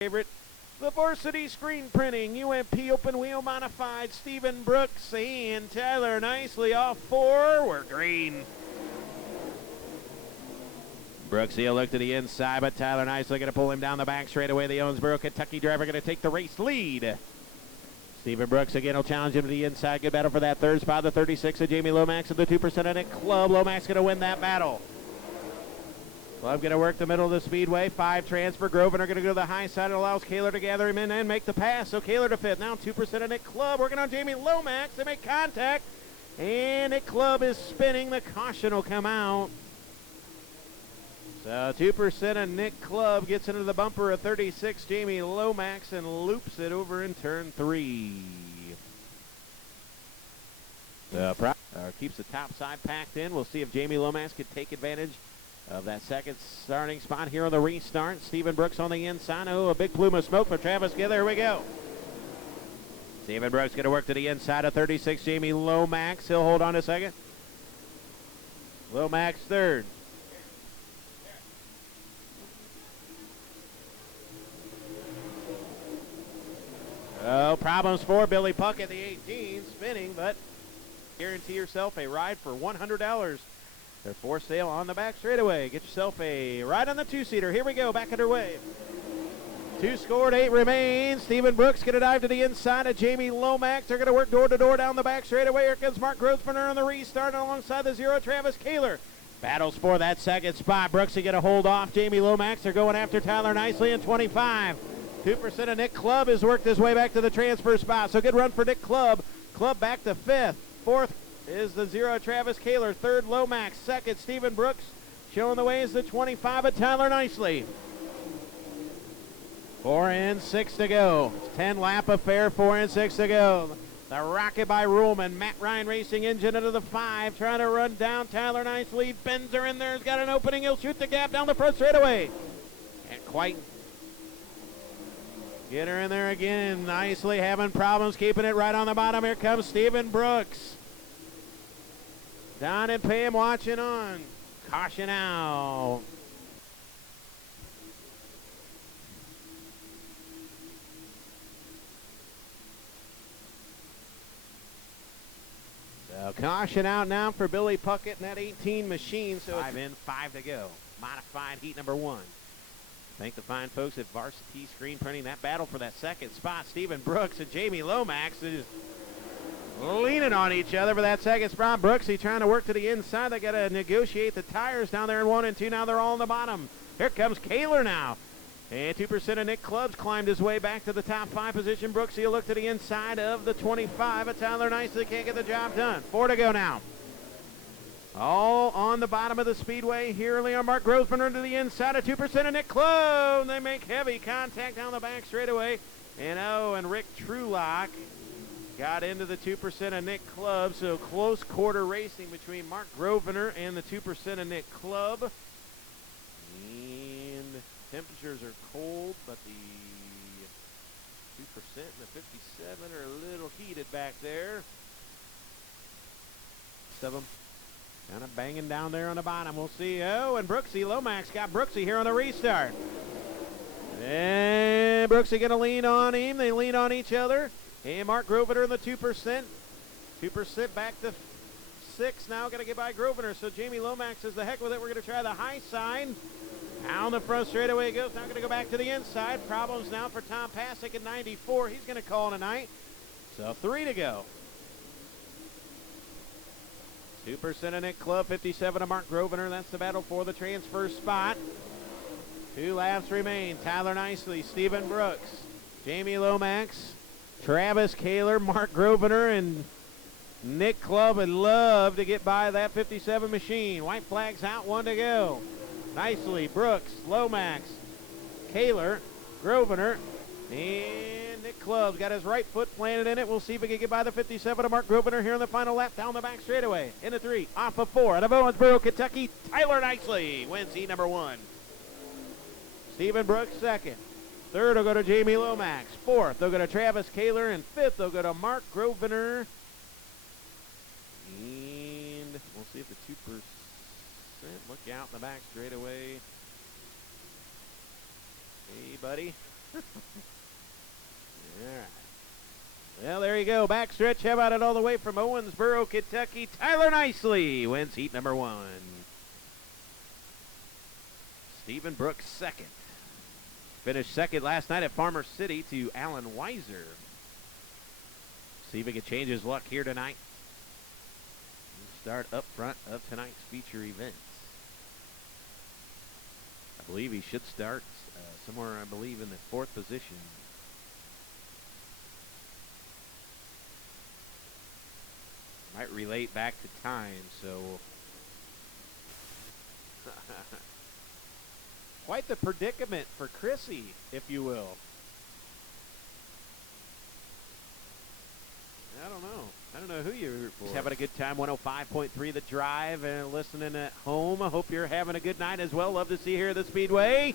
favorite. The Varsity Screen Printing, UMP Open Wheel Modified, Stephen Brooks and Tyler Nicely off 4. We're green. Brooks, he'll look to the inside, but Tyler Nicely going to pull him down the back straight away. The Owensboro, Kentucky driver going to take the race lead. Stephen Brooks again will challenge him to the inside. Good battle for that third spot. The 36 of Jamie Lomax and the 2% of Nick Club. Lomax going to win that battle. Club going to work the middle of the speedway. 5 transfer. Groven are going to go to the high side. It allows Kaler to gather him in and make the pass. So Kaler to fifth. Now 2% of Nick Club. Working on Jamie Lomax. They make contact. And Nick Club is spinning. The caution will come out. So 2% of Nick Club gets into the bumper of 36 Jamie Lomax and loops it over in turn 3. Keeps the top side packed in. We'll see if Jamie Lomax can take advantage of that second starting spot here on the restart. Stephen Brooks on the inside. Oh, a big plume of smoke for Travis Gill. There we go. Stephen Brooks going to work to the inside of 36 Jamie Lomax. He'll hold on a second. Lomax third. Oh, problems for Billy Puckett, the 18, spinning, but guarantee yourself a ride for $100. They're for sale on the back straightaway. Get yourself a ride on the 2-seater. Here we go, back underway. 2 scored, 8 remain. Stephen Brooks going to dive to the inside of Jamie Lomax. They're going to work door to door down the back straightaway. Here comes Mark Grossburner on the restart, and alongside the 0, Travis Kaler. Battles for that second spot. Brooks going to hold off Jamie Lomax. They're going after Tyler Nicely in 25. 2% of Nick Club has worked his way back to the transfer spot. So good run for Nick Club. Club back to 5th. 4th is the 0, Travis Kaler. 3rd, Lomax. 2nd, Stephen Brooks. Showing the way is the 25 of Tyler Nicely. 4 and 6 to go. 10-lap affair, 4 and 6 to go. The rocket by Ruhlman. Matt Ryan Racing Engine into the 5. Trying to run down Tyler Nicely. Bends her in there. He's got an opening. He'll shoot the gap down the front straightaway. And quite get her in there again. Nicely having problems keeping it right on the bottom. Here comes Stephen Brooks. Don and Pam watching on. Caution out. So caution out now for Billy Puckett and that 18 machine. So 5 in, 5 to go. Modified heat number 1. Thank the fine folks at Varsity Screen Printing. That battle for that second spot. Stephen Brooks and Jamie Lomax is leaning on each other for that second spot. Brooksy trying to work to the inside. They got to negotiate the tires down there in 1 and 2. Now they're all on the bottom. Here comes Kaler now. And 2% of Nick Clubs climbed his way back to the top 5 position. Brooksy will look to the inside of the 25. But Tyler Nicely can't get the job done. 4 to go now. All on the bottom of the speedway. Here, Leon Mark Grossburner to the inside of 2% of Nick Club. They make heavy contact down the back straightaway. And Rick Trulock got into the 2% of Nick Club. So close quarter racing between Mark Grovener and the 2% of Nick Club. And temperatures are cold, but the 2% and the 57 are a little heated back there. Of them. Kind of banging down there on the bottom. We'll see. Oh, and Brooksy Lomax got Brooksy here on the restart. And Brooksy going to lean on him. They lean on each other. And Mark Grovener in the 2%. 2% back to 6 now. Got to get by Grovener. So Jamie Lomax says the heck with it. We're going to try the high side. Down the front straightaway it goes. Now going to go back to the inside. Problems now for Tom Pasick at 94. He's going to call tonight. So 3 to go. 2% of Nick Club, 57 of Mark Grovener. That's the battle for the transfer spot. 2 laps remain. Tyler Nicely, Stephen Brooks, Jamie Lomax, Travis Kaler, Mark Grovener, and Nick Club would love to get by that 57 machine. White flags out, 1 to go. Nicely, Brooks, Lomax, Kaler, Grovener, and Nick Club's got his right foot planted in it. We'll see if we can get by the 57 of Mark Grovener here in the final lap down the back straightaway. Into 3, off of 4. Out of Owensboro, Kentucky, Tyler Nicely wins heat number 1. Stephen Brooks second. 3rd will go to Jamie Lomax. 4th they'll go to Travis Kaler. And 5th they'll go to Mark Grovener. And we'll see if the 2%. Look out in the back straightaway. Hey, buddy. All right. Well, there you go. Backstretch. How about it all the way from Owensboro, Kentucky? Tyler Nicely wins heat number 1. Stephen Brooks second. Finished second last night at Farmer City to Alan Weiser. See if he can change his luck here tonight. Start up front of tonight's feature events. I believe he should start somewhere, I believe, in the 4th position. Might relate back to time, so. Quite the predicament for Chrissy, if you will. I don't know. I don't know who you root for. Just having a good time. 105.3 The Drive, and listening at home. I hope you're having a good night as well. Love to see you here at the Speedway.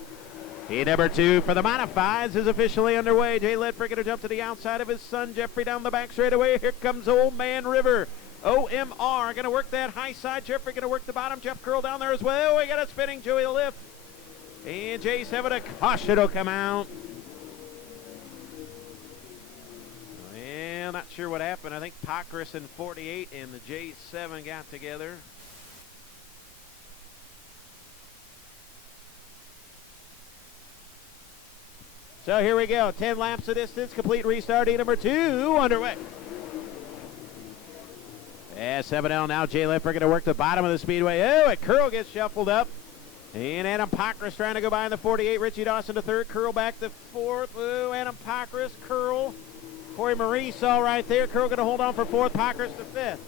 Heat number 2 for the Modifieds is officially underway. Jay Ledford going to jump to the outside of his son Jeffrey down the back straightaway. Here comes Old Man River. OMR going to work that high side. Jeffrey going to work the bottom. Jeff Curl down there as well. We got a spinning Joey lift. And Jay's having a caution will come out. Well, not sure what happened. I think Pockrass in 48 and the J7 got together. So here we go. 10 laps of distance. Complete restart. Heat number 2 underway. Yeah, 7L now. Jay Ledford going to work the bottom of the speedway. Oh, and Curl gets shuffled up. And Adam Pockrass trying to go by in the 48. Richie Dawson to 3rd. Curl back to 4th. Oh, Adam Pockrass. Curl. Corey Maurice all right there. Curl going to hold on for 4th. Pockrass to 5th.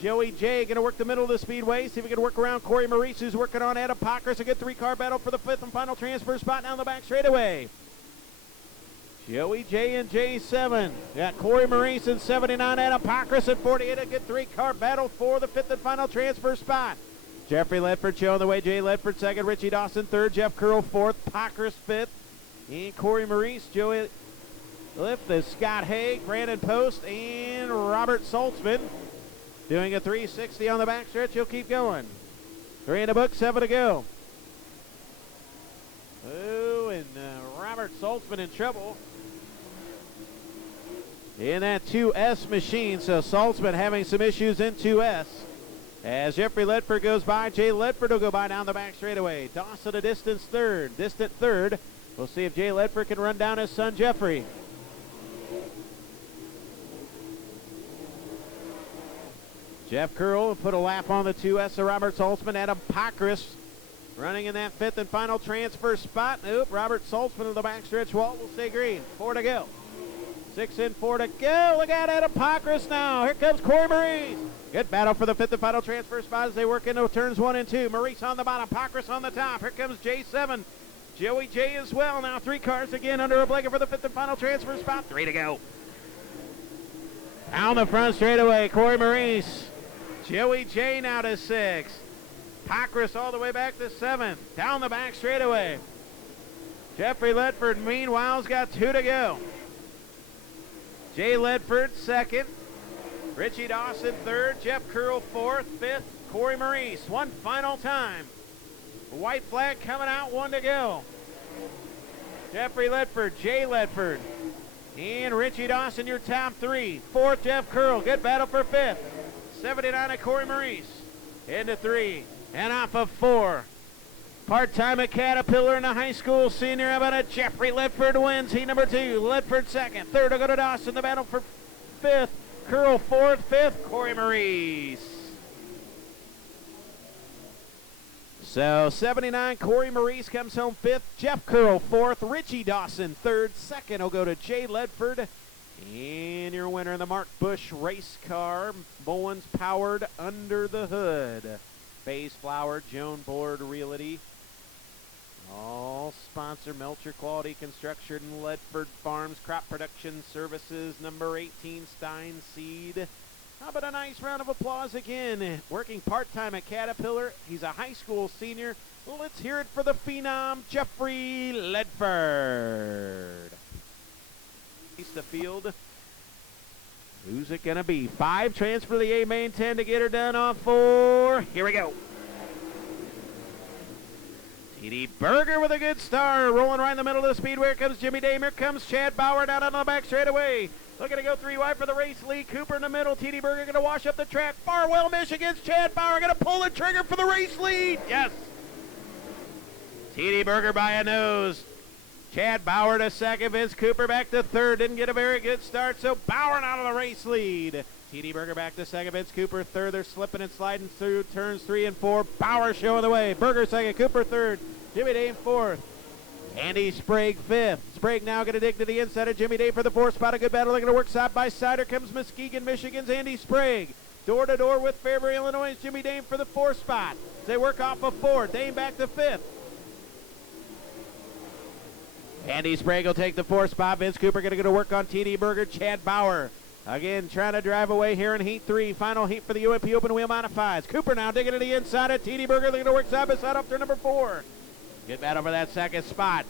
Joey J going to work the middle of the speedway. See if we can work around Corey Maurice, who's working on Adam Pockrass. A good 3-car battle for the 5th and final transfer spot down the back straightaway. Joey J and J7. Got Corey Maurice in 79, Adam Pockrass at 48. A good 3-car battle for the 5th and final transfer spot. Jeffrey Ledford showing the way. Jay Ledford 2nd. Richie Dawson 3rd. Jeff Curl 4th. Pockrass 5th. And Corey Maurice. Joey Lift. The Scott Haig, Brandon Post, and Robert Saltzman doing a 360 on the backstretch. He'll keep going. 3 in the book, 7 to go. Oh, and Robert Saltzman in trouble in that 2S machine. So Saltzman having some issues in 2S. As Jeffrey Ledford goes by, Jay Ledford will go by down the back straightaway. Dawson a distant third. We'll see if Jay Ledford can run down his son Jeffrey. Jeff Curl will put a lap on the 2S of Robert Saltzman. Adam Pockrass running in that 5th and final transfer spot. Nope, Robert Saltzman in the backstretch wall will stay green. 4 to go. 6 in, 4 to go. Look at Adam Pockrass now. Here comes Corey Maurice. Good battle for the 5th and final transfer spot as they work into turns 1 and 2. Maurice on the bottom, Pockrass on the top. Here comes J7. Joey J as well. Now 3 cars again under a blanket for the 5th and final transfer spot. 3 to go. Down the front straightaway, Corey Maurice. Joey J now to 6th. Pockrass all the way back to 7th. Down the back straightaway. Jeffrey Ledford, meanwhile, has got 2 to go. Jay Ledford 2nd. Richie Dawson 3rd. Jeff Curl 4th. 5th, Corey Maurice. One final time. White flag coming out, 1 to go. Jeffrey Ledford, Jay Ledford, and Richie Dawson, your top 3. 4th, Jeff Curl. Good battle for 5th. 79 of Corey Maurice. Into 3. And off of 4. Part-time at Caterpillar and a high school senior. How about it? Jeffrey Ledford wins heat number 2. Ledford 2nd. 3rd will go to Dawson. The battle for 5th. Curl 4th. 5th, Corey Maurice. So 79, Corey Maurice comes home 5th. Jeff Curl 4th. Richie Dawson 3rd. 2nd will go to Jay Ledford. And your winner in the Mark Busch race car. Bowens powered under the hood. Bays Flower, Joan Board Realty. All sponsor Melcher Quality Construction, Ledford Farms, Crop Production Services, number 18, Stein Seed. How about a nice round of applause again? Working part-time at Caterpillar. He's a high school senior. Let's hear it for the phenom, Jeffrey Ledford. East the field. Who's it going to be? 5, transfer the A-main, 10 to get her done off 4. Here we go. TD Berger with a good start, rolling right in the middle of the speedway. Here comes Jimmy Dame. Here comes Chad Bauer down on the back straightaway. Looking to go 3 wide for the race lead. Cooper in the middle. TD Berger going to wash up the track. Farwell, Michigan's Chad Bauer going to pull the trigger for the race lead. Yes. TD Berger by a nose. Chad Bauer to second. Vince Cooper back to third. Didn't get a very good start, so Bauer out of the race lead. TD Berger back to second. Vince Cooper third. They're slipping and sliding through turns 3 and 4. Bauer showing the way. Berger second. Cooper third. Jimmy Dame fourth. Andy Sprague fifth. Sprague now going to dig to the inside of Jimmy Dame for the fourth spot. A good battle. They're going to work side by side. Here comes Muskegon, Michigan's Andy Sprague. Door to door with Fairbury, Illinois' Jimmy Dame for the fourth spot. They work off of fourth. Dame back to fifth. Andy Sprague will take the fourth spot. Vince Cooper going to go to work on TD Berger. Chad Bauer again trying to drive away here in heat 3. Final heat for the UMP Open Wheel Modifieds. Cooper now digging to the inside of TD Berger. They're going to work side by side up to number 4. Good battle for that second spot.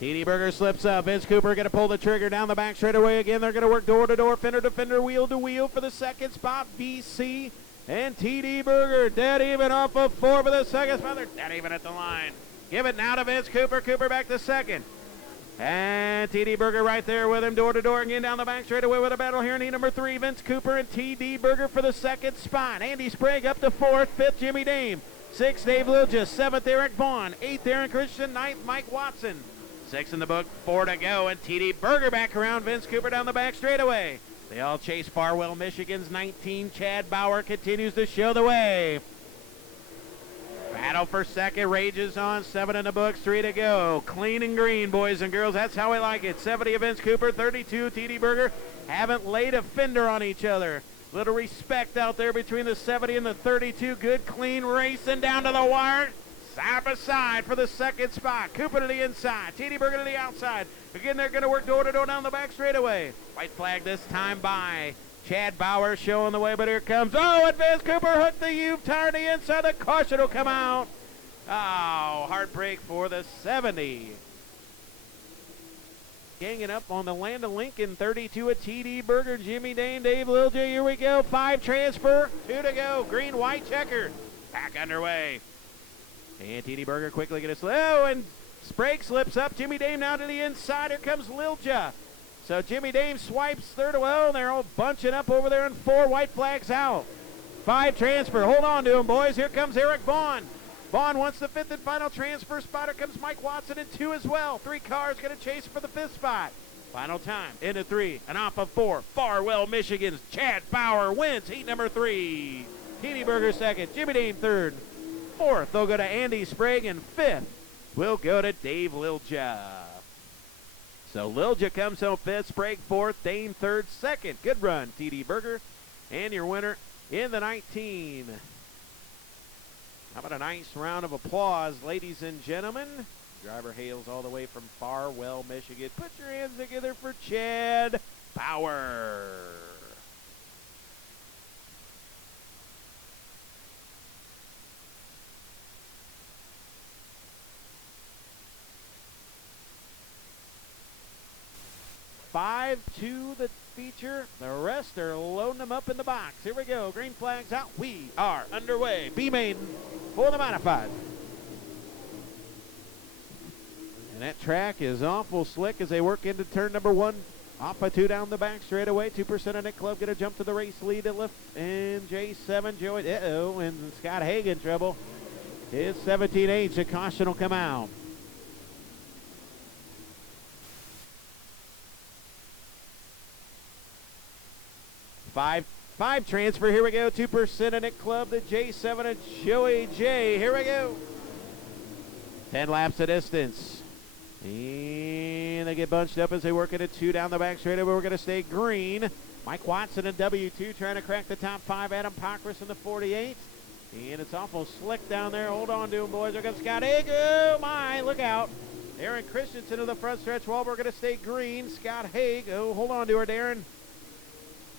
TD Berger slips up. Vince Cooper going to pull the trigger down the back straightaway again. They're going to work door to door, fender to fender, wheel to wheel for the second spot. VC and TD Berger dead even off of 4 for the second spot. They're dead even at the line. Give it now to Vince Cooper. Cooper back to second. And TD Berger right there with him, door to door again down the back straightaway with a battle here in heat number 3. Vince Cooper and TD Berger for the second spot. Andy Sprague up to 4th, 5th Jimmy Dame. 6th, Dave Lilja. 7th, Eric Vaughn. 8th, Aaron Christian. 9th, Mike Watson. 6 in the book, 4 to go. And TD Berger back around. Vince Cooper down the back straightaway. They all chase Farwell, Michigan's 19. Chad Bauer continues to show the way. Battle for second rages on. 7 in the books, 3 to go. Clean and green, boys and girls. That's how we like it. 70 of Vince Cooper, 32 TD Berger. Haven't laid a fender on each other. Little respect out there between the 70 and the 32. Good, clean racing down to the wire. Side by side for the second spot. Cooper to the inside. TD Berger to the outside. Again, they're going to work door to door down the back straightaway. White flag this time by Chad Bauer showing the way, but here comes, and Vince Cooper hooked the U tire to the inside. The caution will come out. Oh, heartbreak for the 70. Ganging up on the Land of Lincoln, 32 at TD Berger, Jimmy Dame, Dave Lilja. Here we go. 5 transfer, 2 to go. Green, white checker. Back underway. And TD Berger quickly going to slow, and Sprague slips up. Jimmy Dame now to the inside. Here comes Lilja. So Jimmy Dame swipes third. Well, they're all bunching up over there, and 4 white flags out. 5 transfer. Hold on to him, boys. Here comes Eric Vaughn. Vaughn wants the 5th and final transfer spot. Here comes Mike Watson in 2 as well. 3 cars going to chase for the 5th spot. Final time, into 3 and off of 4. Farwell, Michigan's Chad Bauer wins heat number 3. TD Berger second, Jimmy Dame third. 4th, they'll go to Andy Sprague, and 5th will go to Dave Lilja. So Lilja comes home 5th, Sprague 4th, Dame 3rd, 2nd. Good run, TD Berger. And your winner in the 19. How about a nice round of applause, ladies and gentlemen? Driver hails all the way from Farwell, Michigan. Put your hands together for Chad Bauer. Five to the feature. The rest are loading them up in the box. Here we go. Green flags out. We are underway. B-main for the modified. And that track is awful slick as they work into turn number 1. Off of 2 down the back straightaway. 2% of Nick Club going to jump to the race lead at lift. And J7 Joey. And Scott Hagan trouble. His 17H. A caution will come out. 5 transfer. Here we go. 2% of Nick Club. The J7 and Joey J. Here we go. 10 laps of distance. And they get bunched up as they work into 2 down the back straightaway. We're going to stay green. Mike Watson in W2 trying to crack the top 5. Adam Pockris in the 48. And it's awful slick down there. Hold on to him, boys. Here comes Scott Haig. Oh, my. Look out. Aaron Christensen to the front stretch wall. We're going to stay green. Scott Haig. Oh, hold on to her, Darren.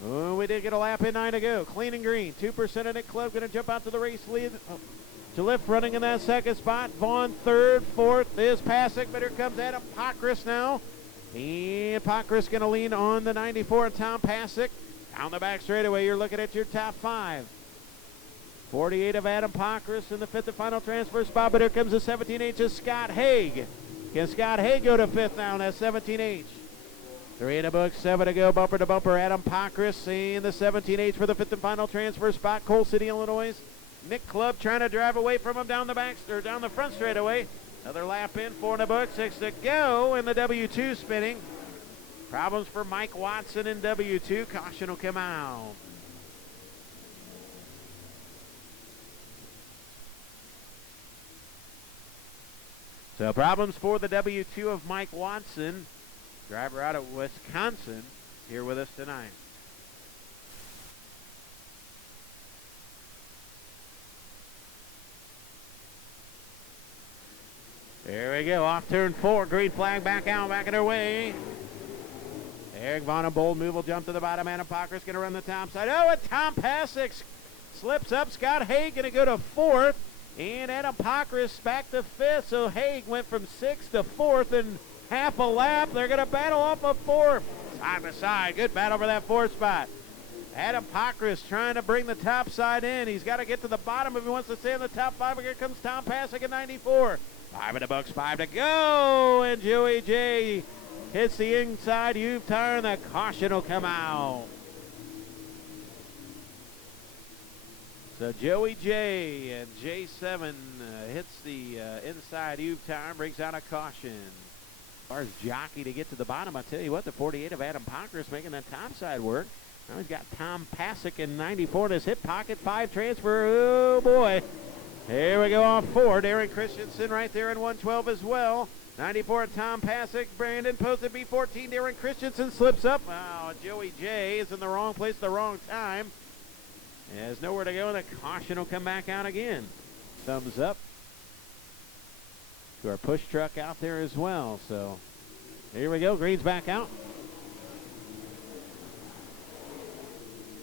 Oh, we did get a lap in, 9 to go. Clean and green. 2% of Nick Club going to jump out to the race lead. To lift running in that second spot. Vaughn 3rd. 4th is Pasick, but here comes Adam Pockris now. And Pockris going to lean on the 94 and Tom Pasick. Down the back straightaway, you're looking at your top 5. 48 of Adam Pockris in the fifth and final transfer spot, but here comes the 17H of Scott Haig. Can Scott Haig go to fifth now in that 17H? 3 in the book, 7 to go, bumper to bumper. Adam Pockris in the 17H for the fifth and final transfer spot. Coal City, Illinois. Nick Clubb trying to drive away from him down the front straightaway. Another lap in, 4 in the book, 6 to go, and the W2 spinning. Problems for Mike Watson in W2. Caution will come out. So problems for the W2 of Mike Watson, driver out of Wisconsin, here with us tonight. There we go, off turn 4, green flag back out, back in their way. Eric Vaughn, a bold move, will jump to the bottom. Adam Pockris going to run the top side. Oh, and Tom Pasek slips up. Scott Haig going to go to 4th. And Adam Pockris back to 5th. So Haig went from 6th to 4th in half a lap. They're going to battle off of 4th. Side by side. Good battle for that 4th spot. Adam Pockris trying to bring the top side in. He's got to get to the bottom if he wants to stay in the top 5. Here comes Tom Pasek at 94. 5 in the books, 5 to go. And Joey J hits the inside U tire, and the caution will come out. So Joey J and J7 hits the inside U tire, brings out a caution. As far as jockey to get to the bottom, I tell you what, the 48 of Adam Pockris making that top side work. Now he's got Tom Pasek in 94 in his hip pocket, 5 transfer. Oh boy. Here we go off 4. Darren Christensen right there in 112 as well. 94 Tom Pasek. Brandon posted B14. Darren Christensen slips up. Wow, Joey J is in the wrong place at the wrong time. There's nowhere to go, and the caution will come back out again. Thumbs up to our push truck out there as well. So here we go. Green's back out.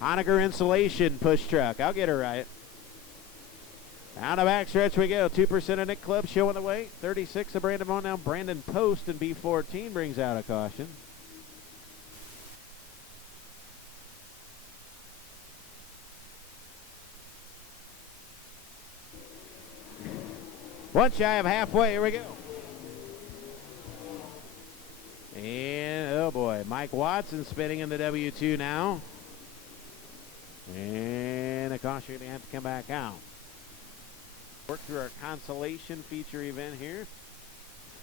Honecker Insulation push truck. I'll get her right. Down the back stretch we go. 2% of Nick Clubb showing the way. 36 of Brandon Vaughn. Now Brandon Post in B14 brings out a caution. One shy of halfway. Here we go. And, oh boy, Mike Watson spinning in the W2 now. And a caution going to have to come back out. Work through our consolation feature event here.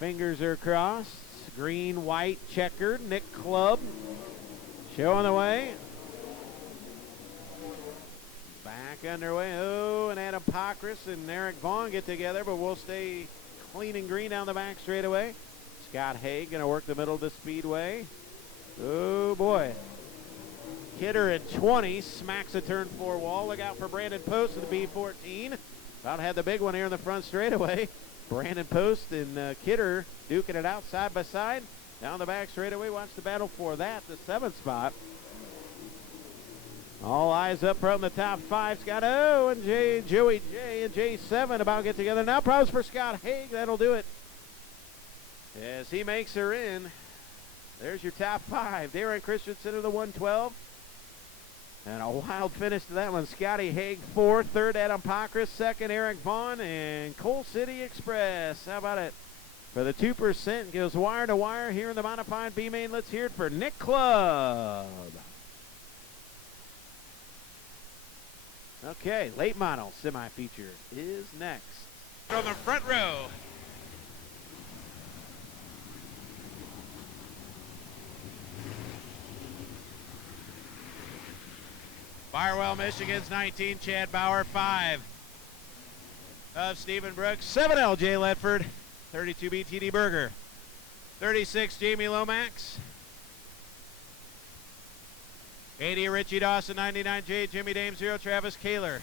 Fingers are crossed. Green, white, checkered. Nick Clubb showing the way. Back underway. Oh, and Adam Pockris and Eric Vaughn get together, but we'll stay clean and green down the back straightaway. Scott Haig going to work the middle of the speedway. Oh, boy. Kidder at 20 smacks a turn 4 wall. Look out for Brandon Post in the B14. About had the big one here in the front straightaway. Brandon Post and Kidder duking it out side by side. Down the back straightaway. Watch the battle for that, the 7th spot. All eyes up front in the top 5. Scott O and Joey J and J7 about to get together. Now problems for Scott Haig. That'll do it. As he makes her in. There's your top 5. Darren Christensen in the 112. And a wild finish to that one. Scotty Haig 4th, 3rd Adam Pockris, 2nd Eric Vaughn, and Coal City Express. How about it? For the 2%, goes wire to wire here in the modified B main. Let's hear it for Nick Clubb. Okay, late model semi-feature is next. From the front row. Barwell, Michigan's 19, Chad Bauer, 5 of Stephen Brooks, 7 LJ Ledford, 32 BTD Berger, 36 Jamie Lomax, 80 Richie Dawson, 99 J Jimmy Dame, 0 Travis Kaler.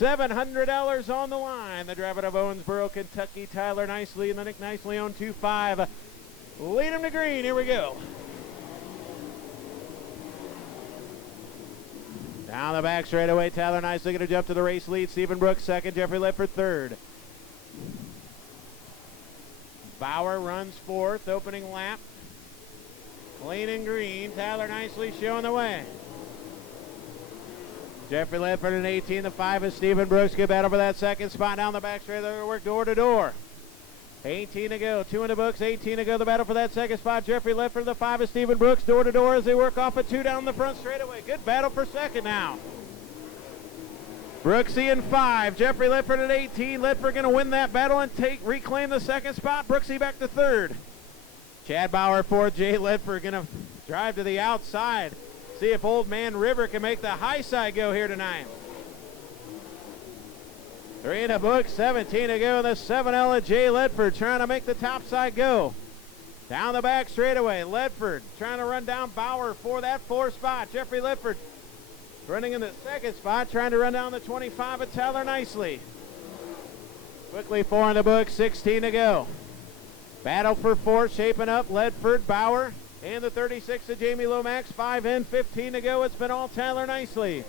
$700 on the line. The driver of Owensboro, Kentucky, Tyler Nicely, and the Nick Nicely on 2-5. Lead him to green. Here we go. Down the back straightaway, Tyler Nicely going to jump to the race lead. Stephen Brooks second, Jeffrey Ledford third. Bauer runs 4th, opening lap. Clean and green. Tyler Nicely showing the way. Jeffrey Ledford in 18. The 5 is Stephen Brooks. Good battle for that second spot down the back straight. They're going to work door to door. 18 to go. 2 in the books. 18 to go. The battle for that second spot. Jeffrey Ledford. The 5 is Stephen Brooks. Door to door as they work off a 2 down the front straightaway. Good battle for second now. Brooksy in 5. Jeffrey Ledford at 18. Ledford going to win that battle and reclaim the second spot. Brooksy back to third. Chad Bauer 4th. Jay Ledford going to drive to the outside. See if Old Man River can make the high side go here tonight. 3 in the book, 17 to go in the 7L of Jay Ledford trying to make the top side go. Down the back straightaway, Ledford trying to run down Bauer for that 4th spot. Jeffrey Ledford running in the 2nd spot, trying to run down the 25 of Tyler Nicely. Quickly 4 in the book, 16 to go. Battle for 4th shaping up, Ledford, Bauer, and the 36 of Jamie Lomax. 5 in, 15 to go. It's been all Tyler Nicely.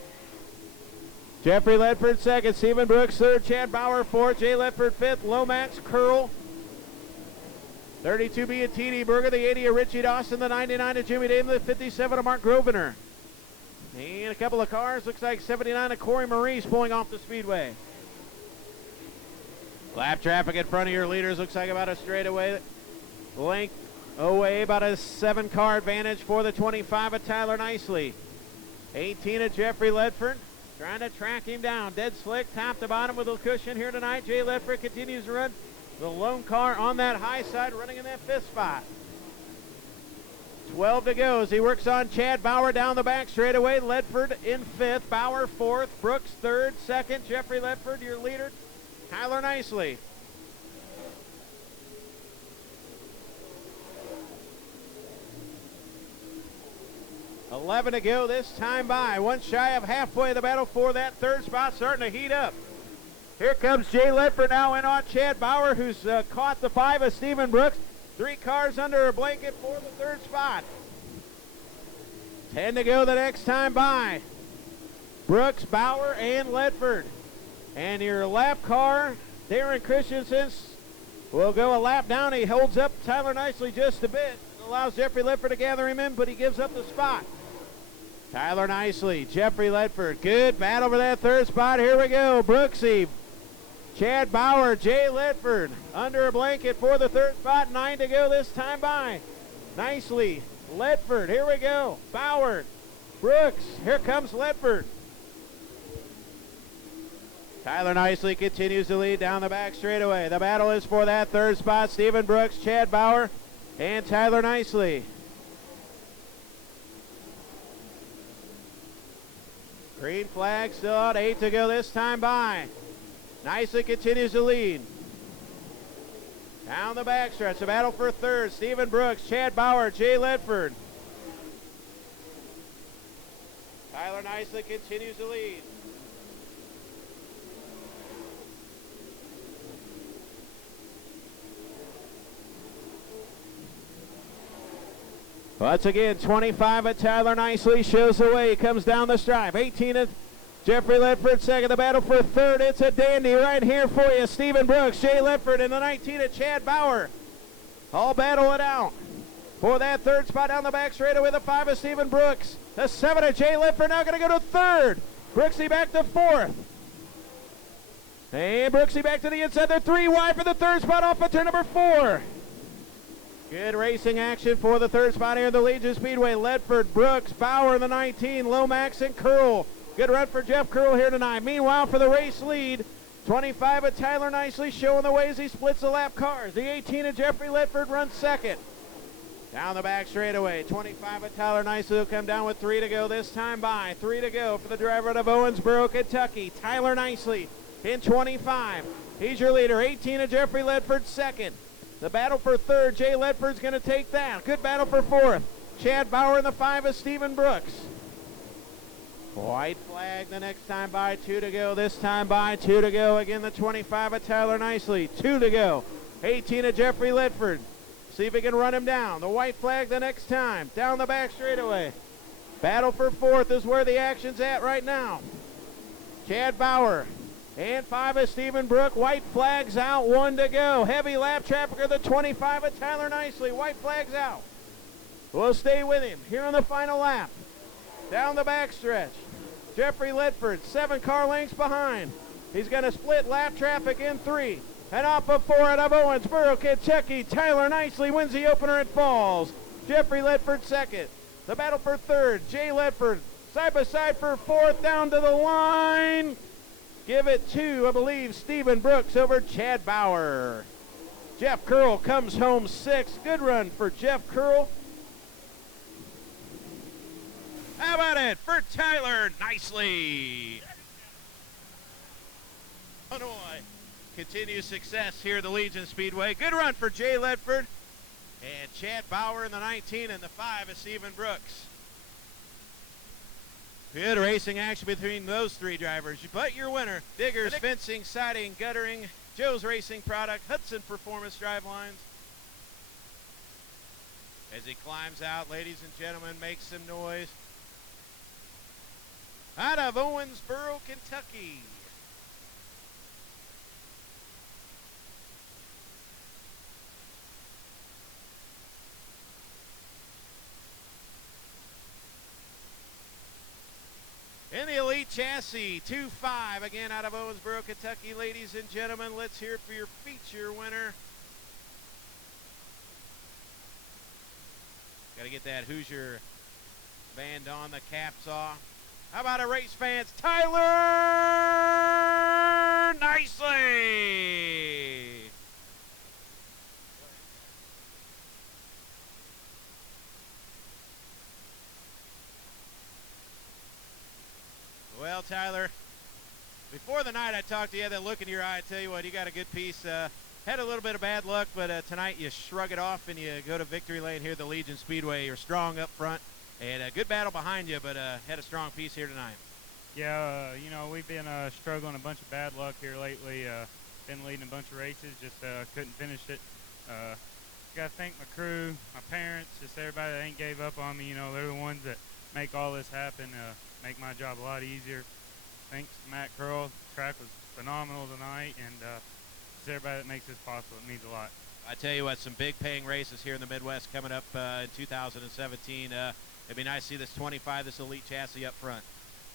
Jeffrey Ledford 2nd, Stephen Brooks 3rd, Chad Bauer 4th, Jay Ledford 5th, Lomax, Curl. 32B of T.D. Berger, the 80 of Richie Dawson, the 99 of Jimmy Damon, the 57 of Mark Grosvenor. And a couple of cars, looks like 79 of Corey Maurice pulling off the speedway. Lap traffic in front of your leaders, looks like about a straightaway length away, about a 7-car advantage for the 25 of Tyler Nicely. 18 of Jeffrey Ledford, trying to track him down. Dead slick, top to bottom with a cushion here tonight. Jay Ledford continues to run the lone car on that high side, running in that 5th spot. 12 to go as he works on Chad Bauer down the back straightaway. Ledford in 5th, Bauer 4th, Brooks 3rd, 2nd, Jeffrey Ledford, your leader, Tyler Nicely. 11 to go this time by. One shy of halfway of the battle for that 3rd spot, starting to heat up. Here comes Jay Ledford now in on Chad Bauer, who's caught the 5 of Stephen Brooks. 3 cars under a blanket for the 3rd spot. 10 to go the next time by. Brooks, Bauer, and Ledford. And your lap car, Darren Christensen, will go a lap down. He holds up Tyler Nicely just a bit. Allows Jeffrey Ledford to gather him in, but he gives up the spot. Tyler Nicely, Jeffrey Ledford. Good battle for that 3rd spot. Here we go. Brooksy, Chad Bauer, Jay Ledford under a blanket for the 3rd spot. 9 to go this time by. Nicely, Ledford. Here we go. Bauer, Brooks. Here comes Ledford. Tyler Nicely continues to lead down the back straightaway. The battle is for that 3rd spot. Stephen Brooks, Chad Bauer, and Tyler Nicely. Green flag still out. 8 to go this time by. Nicely continues to lead. Down the backstretch. The battle for 3rd. Stephen Brooks, Chad Bauer, Jay Ledford. Tyler Nicely continues to lead. Once again, 25 of Tyler Nicely shows the way. He comes down the stripe. 18 of Jeffrey Ledford, 2nd. The battle for 3rd. It's a dandy right here for you. Stephen Brooks, Jay Ledford, and the 19 of Chad Bauer. All battle it out for that 3rd spot down the back straightaway. The 5 of Stephen Brooks. The 7 of Jay Ledford now going to go to 3rd. Brooksy back to 4th. And Brooksy back to the inside. They're 3 wide for the 3rd spot off of turn number 4. Good racing action for the 3rd spot here in the Legion Speedway. Ledford, Brooks, Bauer in the 19, Lomax, and Curl. Good run for Jeff Curl here tonight. Meanwhile, for the race lead, 25 of Tyler Nicely showing the way as he splits the lap cars. The 18 of Jeffrey Ledford runs 2nd. Down the back straightaway, 25 of Tyler Nicely will come down with 3 to go this time by. 3 to go for the driver out of Owensboro, Kentucky. Tyler Nicely in 25. He's your leader. 18 of Jeffrey Ledford, 2nd. The battle for 3rd, Jay Ledford's going to take that. Good battle for 4th. Chad Bauer in the 5 of Stephen Brooks. White flag the next time by. 2 to go this time by. 2 to go. Again, the 25 of Tyler Nicely. 2 to go. 18 of Jeffrey Ledford. See if he can run him down. The white flag the next time. Down the back straightaway. Battle for 4th is where the action's at right now. Chad Bauer. And 5 of Stephen Brook. White flags out. 1 to go. Heavy lap traffic of the 25 of Tyler Nicely. White flags out. We'll stay with him here on the final lap. Down the backstretch. Jeffrey Ledford, 7 car lengths behind. He's going to split lap traffic in 3. And off of 4 out of Owensboro, Kentucky. Tyler Nicely wins the opener at Falls. Jeffrey Ledford second. The battle for third. Jay Ledford side by side for fourth down to the line. Give it to, I believe, Stephen Brooks over Chad Bauer. Jeff Curl comes home 6th. Good run for Jeff Curl. How about it for Tyler Nicely? Illinois continues success here at the Legion Speedway. Good run for Jay Ledford. And Chad Bauer in the 19 and the 5 is Stephen Brooks. Good racing action between those 3 drivers. But your winner, Diggers Fencing, Siding, Guttering, Joe's Racing Product, Hudson Performance Drivelines. As he climbs out, ladies and gentlemen, makes some noise. Out of Owensboro, Kentucky. In the Elite Chassis, 2-5, again out of Owensboro, Kentucky. Ladies and gentlemen, let's hear it for your feature winner. Got to get that Hoosier band on, the caps off. How about a race fans? Tyler Nicely! Well, Tyler, before the night I talked to you, that look in your eye, I tell you what, you got a good piece. Had a little bit of bad luck, but tonight you shrug it off and you go to victory lane here at the Legion Speedway. You're strong up front, and a good battle behind you, but had a strong piece here tonight. Yeah, you know, we've been struggling a bunch of bad luck here lately. Been leading a bunch of races, just couldn't finish it. Got to thank my crew, my parents, just everybody that ain't gave up on me. You know, they're the ones that make all this happen, make my job a lot easier. Thanks to Matt Curl. The track was phenomenal tonight, and just everybody that makes this possible. It means a lot. I tell you what, some big paying races here in the Midwest coming up in 2017. It'd be nice to see this 25, this Elite Chassis up front.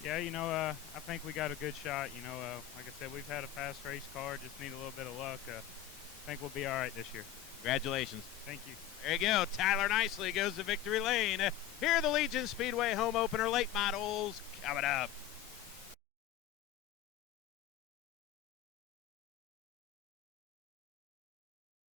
Yeah, you know, I think we got a good shot. You know, like I said, we've had a fast race car, just need a little bit of luck. I think we'll be all right this year. Congratulations. Thank you. There you go. Tyler Nicely goes to victory lane. Here are the Legion Speedway home opener late models coming up.